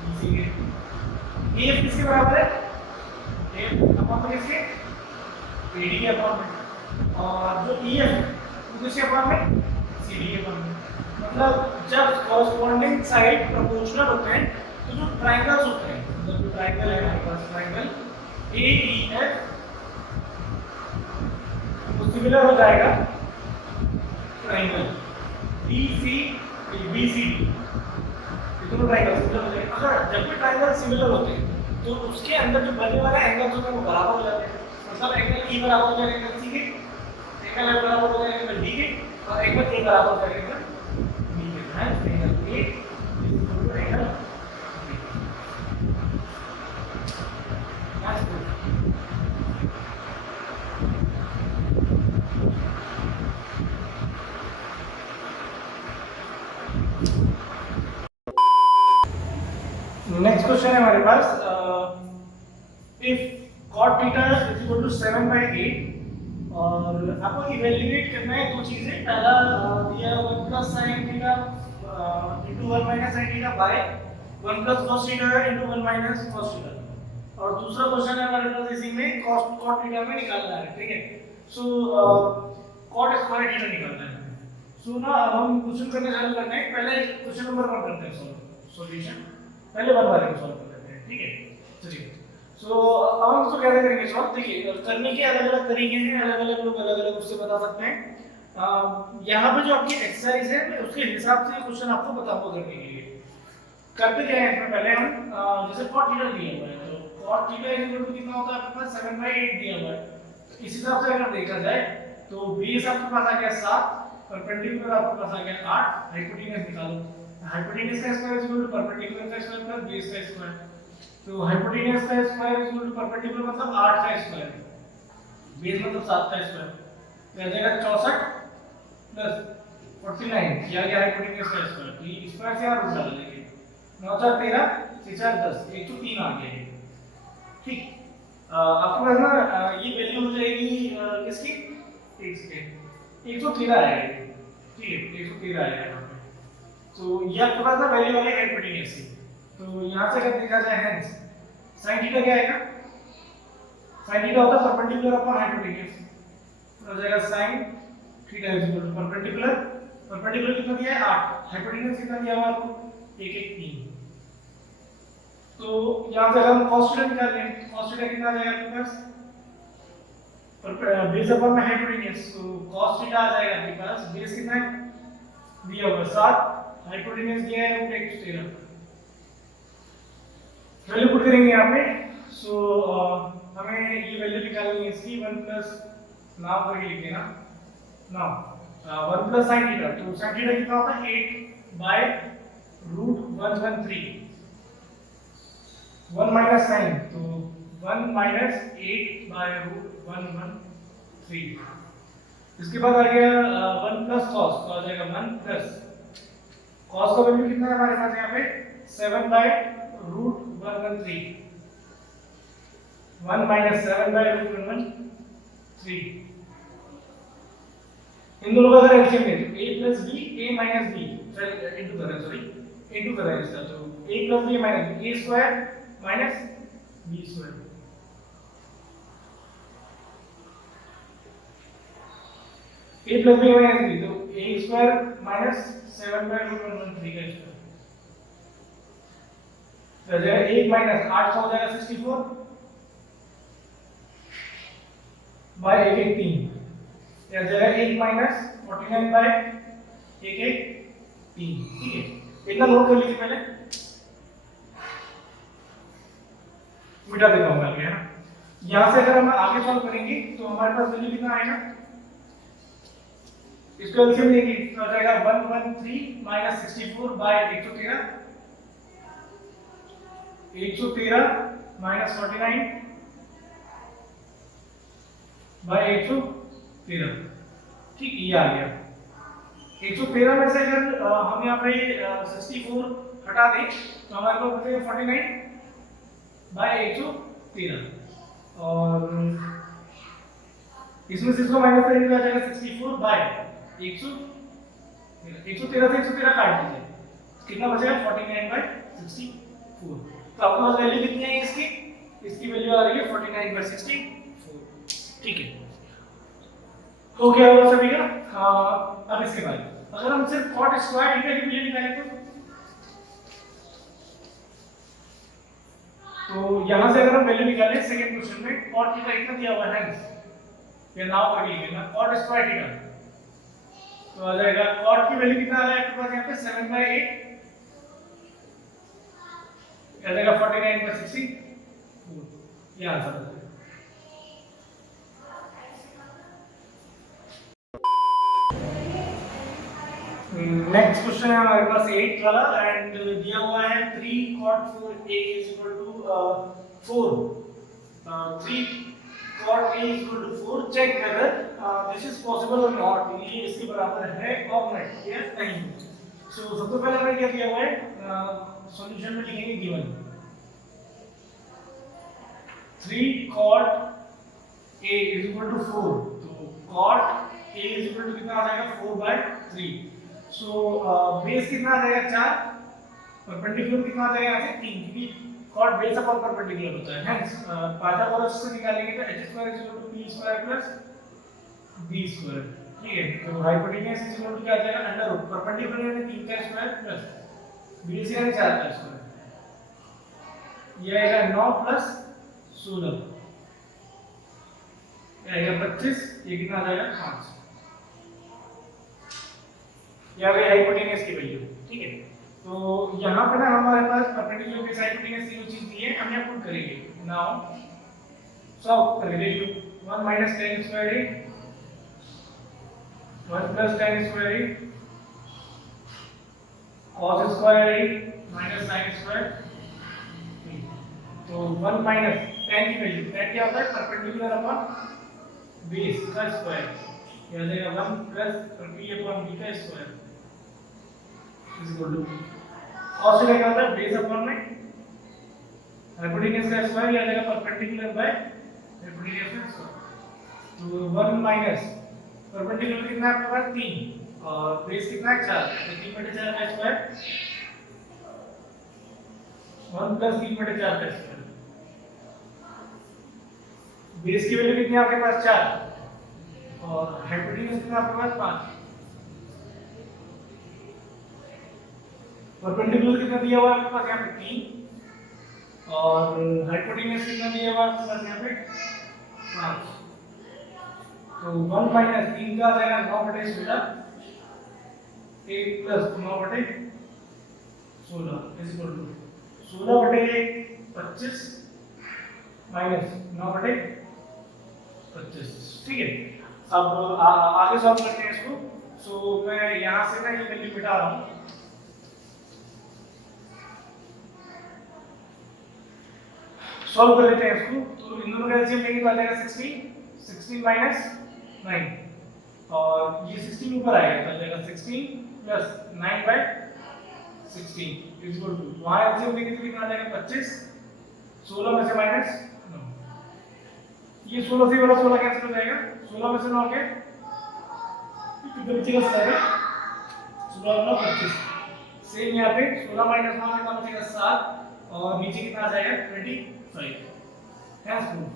BC के, AF किसके बराबर है, AF अपॉन में किसके, AD के अपॉन में, और जो EF वो किसके अपॉन में, CD के अपॉन में। मतलब जब कॉरस्पॉन्डिंग साइड प्रोपोर्शनल होते हैं तो जो ट्रायंगल्स होते हैं, मतलब जो ट्रायंगल है हमारे पास ट्रायंगल AEF वो सिमिलर हो जाएगा ट्रायंगल BCD, दोनों ट्रायंगल सिमिलर हो जाएंगे। अगर जब भी ट्रायंगल सिमिलर होते हैं तो उसके अंदर जो बनने वाले एंगल्स होते हैं वो बराबर हो जाते हैं, मतलब एंगल E बराबर हो जाएगा एंगल C के, एंगल F बराबर हो जाएगा एंगल D के और एंगल A बराबर हो जाएगा एंगल B के, है angle A equal to angle next question है हमारे पास, if cot theta is equal to 7/8 और आपको इवैल्यूएट करना है दो चीजें, पहला दिया 1 plus sin theta into 1 minus sin theta by 1 plus cos theta into 1 minus cos theta, और दूसरा क्वेश्चन है हमारे पास इसी में cot थीटा में निकालना है। ठीक है, सो cot स्क्वायर थीटा निकालना है। सो ना अब हम क्वेश्चन करने चालू करते हैं, पहले क्वेश्चन नंबर 1 करते हैं सॉल्यूशन, पहले 1 वाले को सॉल्व कर लेते हैं। ठीक है, चलिए सो अब हम इसको कैसे करेंगे सॉल्व, देखिए करने के अलग अलग तरीके हैं, अलग अलग लोग अलग अलग उससे बता सकते हैं। यहाँ पे जो आपकी एक्सरसाइज है मैं उसके हिसाब से क्वेश्चन आपको बताऊंगा करने के लिए। करते क्या है इसमें, पहले हम जैसे cot थीटा दिया हुआ है तो cot थीटा इक्वल टू कितना होता है आपके पास 7/8 दिया हुआ है, इस हिसाब से अगर देखा जाए तो बेस आपके पास आ गया 7, परपेंडिकुलर आपके पास आ गया 8, हाइपोटेन्यूज निकालो। हाइपोटेन्यूज का square is equal to perpendicular का स्क्वायर प्लस बेस का स्क्वायर। तो हाइपोटेन्यूज का square is equal to perpendicular मतलब 8 का स्क्वायर, बेस मतलब 7 का स्क्वायर, तो आ जाएगा 64 प्लस 49, या गया हाइपोटेन्यूज का स्क्वायर। तो ये स्क्वायर से यार रूट डाल देंगे, 9 4 13 6 4 10, 103 आ गया ये। ठीक, आपके पास ना ये वैल्यू हो जाएगी किसकी, x के 113 आएगा ये। ठीक है, 113 आएगा यहाँ पे। तो ये आपके पास ना वैल्यू आ गई हाइपोटेन्यूज की। तो यहाँ से अगर देखा जाए हेंस sin थीटा क्या आएगा, sin थीटा होता है परपेंडिकुलर अपॉन हाइपोटेन्यूज, तो हो जाएगा sin theta is equal to perpendicular, perpendicular कितना दिया है 8, हाइपोटेन्यूज कितना दिया हुआ है आपको 113। तो यहाँ से अगर हम cos थीटा निकाल लें, cos थीटा कितना आ जाएगा आपके पास, बेस अपॉन में हाइपोटेन्यूज, तो cos थीटा आ जाएगा आपके पास, बेस कितना है दिया हुआ 7, हाइपोटेन्यूज दिया है रूट 113। वैल्यू पुट करेंगे यहाँ पे। सो हमें ये वैल्यू निकालनी है इसकी 1 प्लस, नाउ करके लिख देना, नाउ 1 प्लस sin थीटा, तो sin थीटा कितना होता है 8 बाय रूट 113, 1 माइनस sin, तो 1 माइनस 8 बाय रूट 113। इसके बाद आ गया 1 प्लस cos, तो आ जाएगा 1 प्लस cos का वैल्यू कितना है हमारे पास यहाँ पे 7 by root 113, 1 minus 7 by root 113। इन दोनों का अगर एलसीएम लें तो a plus b a minus b into करें, सॉरी इनटू करें इसका, तो a plus b minus b, a square minus b square, a plus b minus b, तो a square minus 7 by root 113 का स्क्वायर, तो हो जाएगा 1 माइनस 8 का हो जाएगा 64 बाय 113, या जाएगा 1 माइनस 49 बाय 113। ठीक है, इतना नोट कर लीजिए पहले, मिटा देता हूं मैं, है ना। यहां से अगर हम आगे सॉल्व करेंगे तो हमारे पास वैल्यू कितना आएगा, इसको एलसीएम लेंगे तो आ जाएगा 113 माइनस 64 बाय 113, 113 माइनस 49 बाय 113। ठीक, ये आ गया 113 में से अगर हम यहाँ पे 64 हटा दें तो हमारे पास बचेगा 49 बाय 113, और इसमें से इसको माइनस करेंगे तो आ जाएगा 64 बाय 113 से 113 काट दीजिए, कितना बचेगा 49 बाय 64। तो आपके पास वैल्यू कितनी है इसकी, इसकी वैल्यू आ रही है 49 बाय 64। ठीक है, हो गया वो सभी का। अब इसके बाद अगर हम सिर्फ cot स्क्वायर थीटा की वैल्यू निकालें तो यहां से अगर हम वैल्यू निकालें सेकंड क्वेश्चन में cot थीटा कितना दिया हुआ है, ये नाउ कर लीजिए ना, cot स्क्वायर थीटा, तो आ जाएगा cot की वैल्यू कितना आ रहा है आपके पास यहाँ पे 7 बाय 8, आ जाएगा 49 बाय 64, ये आंसर है। नेक्स्ट क्वेश्चन है हमारे पास 8 वाला, एंड दिया हुआ है 3 cot 4a is equal to 4, 3 cot a is equal to 4, check whether this is possible or not, ये इसके बराबर है और नहीं, या नहीं। सो सबसे पहले हमें क्या दिया हुआ है, सॉल्यूशन में लिखेंगे given 3 cot a is equal to 4, तो cot a is equal to कितना आ जाएगा 4 by 3। सो बेस कितना आ जाएगा 4, परपेंडिकुलर कितना आ जाएगा यहाँ से 3, क्योंकि cot बेस अपॉन परपेंडिकुलर होता है, हेंस पाइथागोरस से निकालेंगे तो h square is equal to p square plus b square. ठीक है, तो हाइपोटेन्यूज इज इक्वल टू क्या आ जाएगा अंडर रूट परपेंडिकुलर यानी 3 का स्क्वायर प्लस बेस यानी 4 का स्क्वायर, ये आएगा 9 प्लस 16, ये आएगा 25, ये कितना आ जाएगा 5, या वे हाइपोटेन्यूज की वैल्यू। ठीक है, तो यहाँ पे ना हमारे पास परपेंडिकुलर के हाइपोटेन्यूज की जो चीज दी है हम यहाँ पुट करेंगे, नाउ सॉल्व करेंगे। 1 minus tan square a 1 plus tan square a cos square a minus sin square। तो 1 माइनस tan की वैल्यू, tan क्या होता है परपेंडिकुलर अपॉन बेस का स्क्वायर, याद रहेगा 1 प्लस p अपॉन b का square is equal to cos क्या होता है बेस अपॉन में हाइपोटेन्यूज का स्क्वायर, याद रहेगा परपेंडिकुलर बाय हाइपोटेन्यूज का स्क्वायर। तो 1 माइनस परपेंडिकुलर कितना है आपके पास 3 और बेस कितना है 4, तो 3/4 का स्क्वायर 1 प्लस 3/4 का स्क्वायर। बेस की वैल्यू कितनी है आपके पास 4 और हाइपोटेन्यूज कितना आपके पास 5। परपेंडिकुलर कितना दिया हुआ है आपके पास यहाँ पे 3 और हाइपोटेन्यूज कितना दिया हुआ है आपके पास यहाँ पे 5। तो 1 माइनस 3 का आ जाएगा 9/16 1 plus 9/16 is equal to 16/25 minus 9/25। ठीक है, अब आगे सॉल्व करते हैं इसको। सो मैं यहां से ना ये वैल्यू मिटा रहा हूं, सॉल्व कर लेते हैं इसको। तो इन दोनों का एलसीएम लेंगे तो आ जाएगा 16 माइनस 9 और ये 16 ऊपर आएगा तो आ जाएगा 16 प्लस 9/16 इज इक्वल टू, वहां एलसीएम लेंगे तो कितना आ जाएगा 25, 16 में से माइनस 9, ये 16 से वाला 16 कैंसिल हो जाएगा, 16 में से 9 के कितना बचेगा 7, 16 और 9 25। सेम यहाँ पे 16 माइनस 9 कितना बचेगा 7 और नीचे कितना आ जाएगा 25। Hence proof.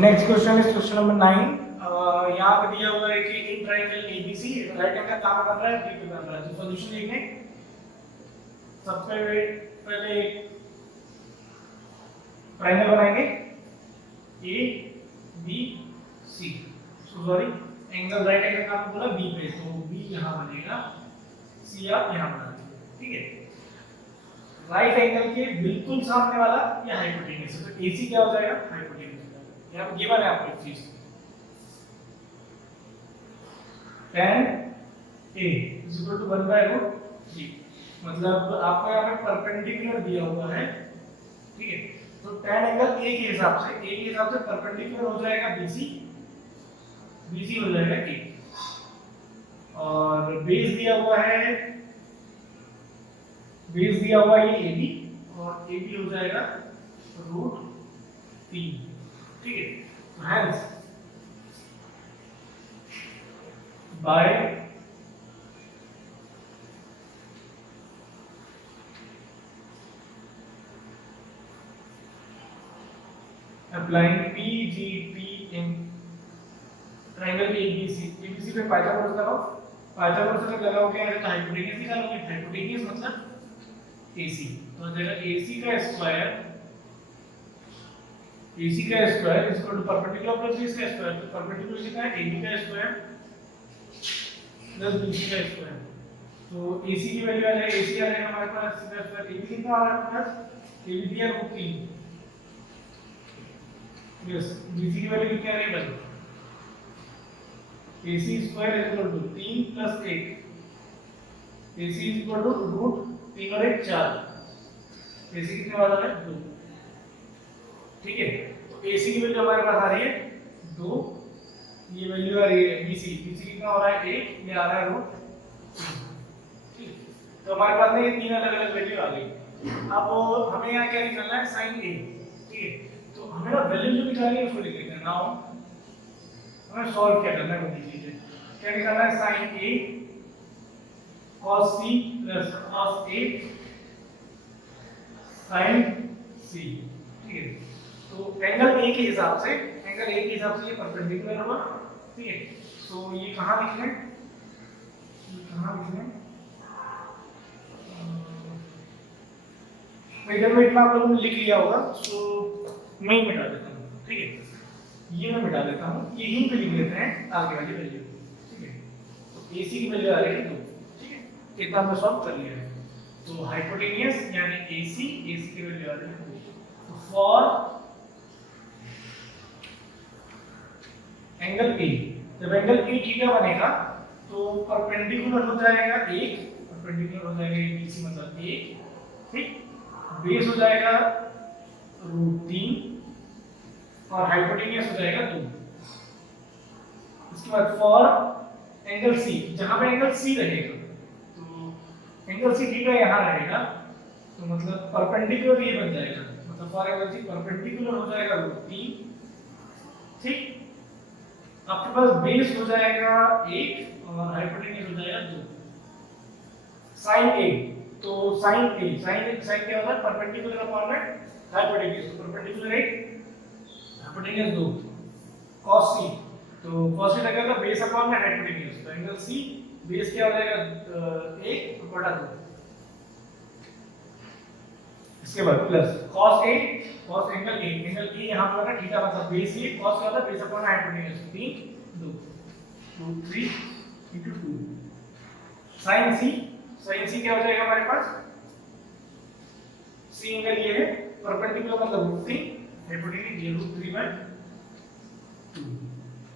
Next question is question number 9। यहाँ पे दिया हुआ है कि in triangle ABC right angle का काम कर रहा है, बी पे बन रहा है। तो सॉल्यूशन लिखने सबसे पहले ट्रायंगल बनाएंगे A B C, sorry angle right angle का आपको बोला बी पे, तो बी यहाँ बनेगा, सी आप यहाँ बना दीजिए। ठीक है, राइट एंगल के बिल्कुल सामने वाला ये हाइपोटेन्यूज है, तो एसी क्या हो जाएगा हाइपोटेन्यूज। यहाँ गिवन है आपको एक चीज tan a is equal to 1/√3, मतलब आपको यहाँ पे परपेंडिकुलर दिया हुआ है। ठीक है, तो tan एंगल a के हिसाब से परपेंडिकुलर हो जाएगा BC हो जाएगा a और बेस दिया हुआ है ये AB और AB हो जाएगा √3। ठीक है, तो hence by applying PGP in triangle ABC पे पाइथागोरस लगाओ, पाइथागोरस जब लगाओगे तो हाइपोटेन्यूज निकालोगे, हाइपोटेन्यूज मतलब AC, तो हो जाएगा AC का square is equal to perpendicular plus base का स्क्वायर, तो परपेंडिकुलर कितना है AB का स्क्वायर प्लस BC का स्क्वायर। तो AC की वैल्यू आ जाएगी, AC आ जाएगा हमारे पास C का स्क्वायर, AB कितना आ रहा है हमारे पास AB दिया √3, यस BC की वैल्यू कितनी आ रही है बस AC square is equal to 3 प्लस 1, AC इज इक्वल टू √3 और 1 4, AC कितने वाला है 2। ठीक है, तो AC की वैल्यू हमारे पास आ रही है 2, ये वैल्यू आ रही है BC कितना हो रहा है 1, ये आ रहा है ठीक, तो हमारे पास में ये तीन अलग-अलग वैल्यू आ गई। अब हमें यहाँ क्या निकालना है sin A। ठीक है, तो हमें ना वैल्यू जो निकालनी है उसको लिख लेते हैं। नाउ हमें सॉल्व क्या करना है वो लीजिए, क्या निकालना है sin A cos C plus cos A sin C। ठीक है, तो एंगल A के हिसाब से ये परपेंडिकुलर होगा। ठीक है, तो ये कहाँ लिखना है, इधर में इतना आप लोगों ने लिख लिया होगा, तो मैं ही मिटा देता हूँ। ठीक है, ये मैं मिटा देता हूँ, ये यहीं पे लिख लेते हैं आगे वाली वैल्यू। ठीक है, तो AC की वैल्यू आ रही है 2। ठीक है, इतना हमने सॉल्व कर लिया है। तो हाइपोटेनियस यानी AC की वैल्यू आ रही है। तो फॉर एंगल A, जब एंगल A थीटा बनेगा तो परपेंडिकुलर हो जाएगा एक, परपेंडिकुलर हो जाएगा BC मतलब एक, ठीक, बेस हो जाएगा √3 और हाइपोटेनियस हो जाएगा 2। इसके बाद फॉर एंगल C, जहां पे एंगल C रहेगा तो एंगल C थीटा यहां रहेगा, तो मतलब परपेंडिकुलर ये बन जाएगा, मतलब फॉर एंगल C परपेंडिकुलर हो जाएगा √3, ठीक। आपके पास बेस हो जाएगा 1 और हाइपोटेन्यूज हो जाएगा 2। साइन A, तो साइन क्या होता है, परपेंडिकुलर अपॉन में हाइपोटेन्यूज, तो परपेंडिकुलर 1 हाइपोटेन्यूज 2। cos C, तो cos थीटा क्या होता है, बेस अपॉन में हाइपोटेन्यूज, तो एंगल C बेस क्या हो जाएगा 1/2। इसके बाद plus cos A, cos angle A यहां पर है थीटा मतलब बेस ये, cos क्या होता है, base upon hypotenuse 3 2 √3 * 2। sin C क्या हो जाएगा हमारे पास, C एंगल ये है, परपेंडिकुलर मतलब √3, हाइपोटेन्यूज ये √3/2।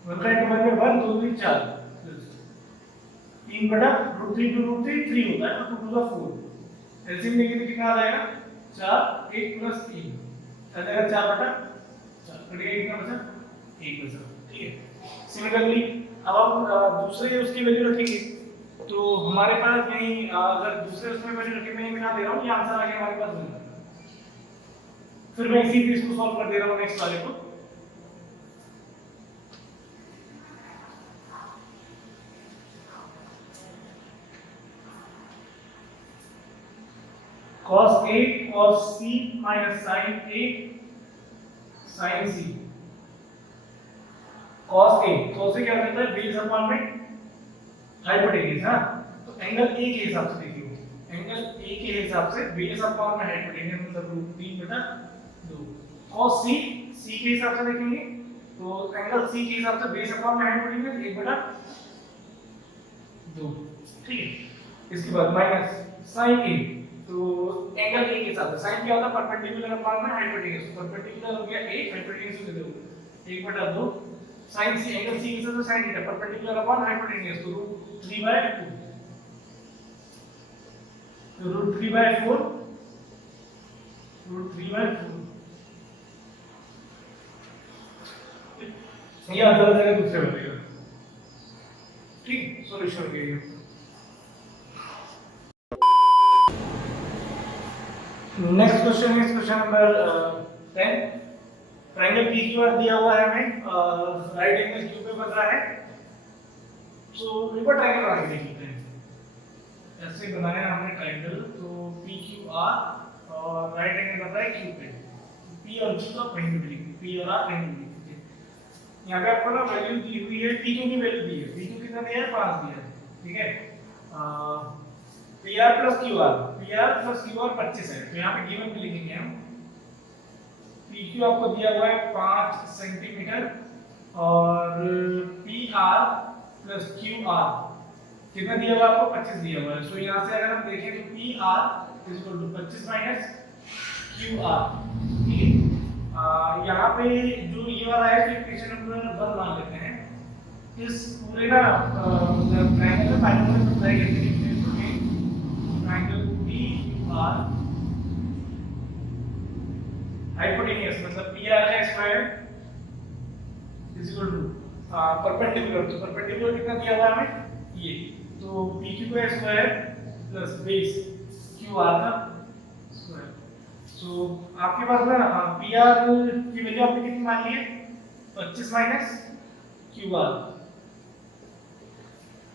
1/1 में 1 2 3 4 3/√3 2 √3 3 होता है, तो 2 4 एलसीएम लेंगे तो कितना आ जाएगा 4, 1 + 3 आ जाएगा 4/4, कटिए कितना बचा 1 बचा, ठीक है। सिमिलरली अब हम दूसरे उसकी वैल्यू रखेंगे, तो हमारे पास यही अगर दूसरे उसमें वैल्यू रखे, मैं बना दे रहा हूं, ये आंसर आ गया हमारे पास बन रहा है। फिर मैं इसी चीज को सॉल्व कर दे रहा हूं नेक्स्ट वाले को। cos A cos C minus sin A sin C। cos A क्या होता है, बेस अपॉन में हाइपोटेन्यूज, हां, तो एंगल A के हिसाब से देखिए, एंगल A के हिसाब से बेस अपॉन में हाइपोटेन्यूज मतलब √3/2। cos C के हिसाब से देखेंगे तो एंगल C के हिसाब से बेस अपॉन में हाइपोटेन्यूज 1/2, ठीक है। इसके बाद माइनस sin A, तो एंगल A के हिसाब से sin क्या होता है, परपेंडिकुलर अपॉन में हाइपोटेन्यूज, परपेंडिकुलर हो गया 1, हाइपोटेन्यूज हो गया 2, 1/2। sin C एंगल C के हिसाब से sin theta perpendicular upon hypotenuse, तो √3/2, तो √3/4 ये आंसर आ जाएगा दूसरे वाले का, ठीक, सॉल्यूशन हो गया। नेक्स्ट क्वेश्चन है क्वेश्चन नंबर 10। ट्रायंगल PQR दिया हुआ है हमें, राइट एंगल क्यू पे बन रहा है, तो एक बार ट्रायंगल बना के देख लेते हैं। ऐसे बनाया है हमने ट्रायंगल, तो PQR और राइट एंगल बन रहा है क्यू पे, P और Q का कहीं भी लिखिए, P और R कहीं भी लिखिए। यहाँ पे आपको ना वैल्यू दी हुई है, PQ की वैल्यू दी है, PQ कितना दिया है 5 दिया है, ठीक है। PR + QR 25 है, तो यहाँ पे गिवन भी लिखेंगे हम। PQ आपको दिया हुआ है 5 सेंटीमीटर और PR + QR कितना दिया हुआ है आपको 25 दिया हुआ है। सो यहाँ से अगर हम देखें तो PR = 25 - QR, ठीक है। यहाँ पे जो ये वाला है तो इक्वेशन नंबर 1 मान लेते हैं। इस पूरे ना मतलब ट्रायंगल में फाइनल में अप्लाई करते हैं, ट्रायंगल PR हाइपोटेन्यूज मतलब PR का स्क्वायर परपेंडिकुलर, तो परपेंडिकुलर कितना दिया हुआ है हमें ये, तो PQ का स्क्वायर प्लस बेस QR का स्क्वायर। सो आपके पास ना PR की वैल्यू आपने कितनी मान ली है 25 - QR,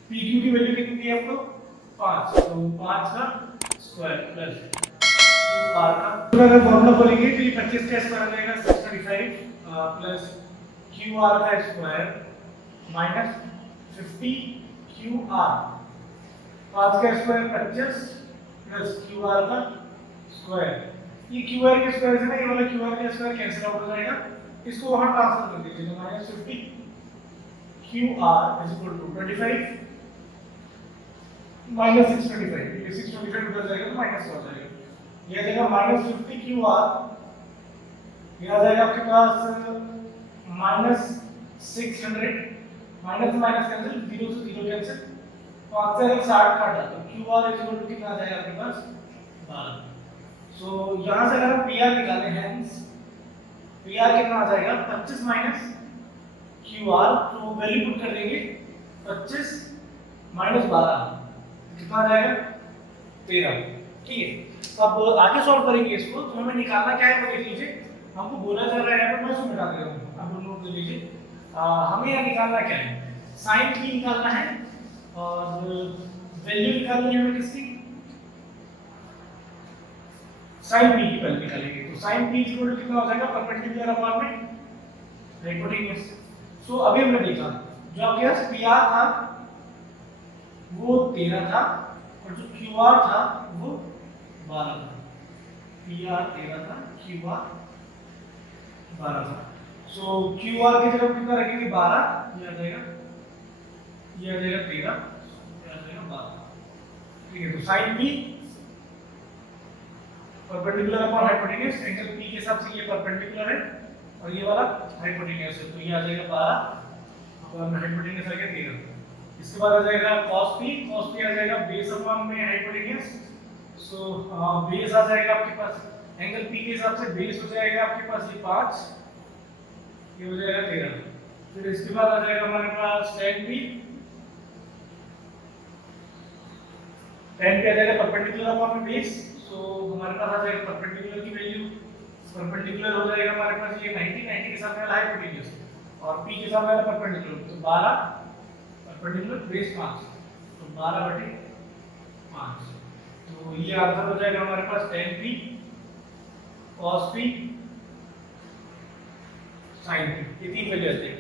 PQ की वैल्यू कितनी दी है आपको 5, तो 5 का स्क्वायर प्लस QR का, तो अगर फॉर्मूला खोलेंगे तो ये 25 का स्क्वायर आ जाएगा 635 प्लस QR का स्क्वायर माइनस 50 QR, 5 का स्क्वायर 25 प्लस QR का स्क्वायर। ये QR के स्क्वायर से ना ये वाला QR का स्क्वायर कैंसिल आउट हो जाएगा, इसको वहां ट्रांसफर कर दीजिए, तो -50 QR = 25 माइनस 625, ये 625 उधर जाएगा तो माइनस हो जाएगा, ये आ जाएगा माइनस 50 क्यू आर, ये आ जाएगा आपके पास माइनस 600, माइनस माइनस कैंसिल, 0 से 0 कैंसिल, 5 से 60 काट जाता है, क्यू आर इक्वल टू कितना आ जाएगा आपके पास 12। सो यहाँ से अगर हम पी आर निकालें हैंस पी आर कितना आ जाएगा 25 माइनस क्यू आर, तो वैल्यू पुट कर देंगे 25 माइनस 12 कितना आ जाएगा 13, ठीक है। अब आगे सॉल्व करेंगे इसको, तो हमें निकालना क्या है वो देख लीजिए, हमको बोला जा रहा है यहाँ पर, मैं उसमें निकाल दे रहा हूँ, आप नोट कर लीजिए। हमें यहाँ निकालना क्या है, साइन की निकालना है और वैल्यू निकालनी है हमें किसकी, साइन पी की वैल्यू निकालेंगे, तो साइन पी इक्वल टू कितना हो जाएगा परपेंडिकुलर अपॉन में हाइपोटेन्यूज। सो अभी हमने देखा जो आपके पास पी आर था वो 13 था और जो क्यू आर था वो 12 था, पी आर 13 था, क्यू आर 12 था। सो क्यू आर की जगह कितना रखेंगे 12, ये आ जाएगा 13, ये आ जाएगा 12, ठीक है। तो sine P perpendicular upon hypotenuse, angle P के हिसाब से ये परपेंडिकुलर है और ये वाला हाइपोटेन्यूज है, तो ये आ जाएगा 12 और हाइपोटेन्यूज आ गया 13। इसके बाद आ जाएगा cos p आ जाएगा बेस अपॉन में हाइपोटेन्यूज, सो बेस आ जाएगा आपके पास एंगल p के हिसाब से बेस हो जाएगा आपके पास ये 5, ये हो जाएगा 13। फिर इसके बाद आ जाएगा हमारे पास tan p आ जाएगा परपेंडिकुलर अपॉन में बेस, सो हमारे पास आ जाएगा परपेंडिकुलर की वैल्यू, परपेंडिकुलर हो जाएगा हमारे पास ये 90 के साथ में हाइपोटेन्यूज और p के साथ में परपेंडिकुलर, तो 12 परपेंडिकुलर बेस 5, तो 12/5, तो ये आंसर हो जाएगा हमारे पास tan p cos p sin p, ये तीन वैल्यू आती है।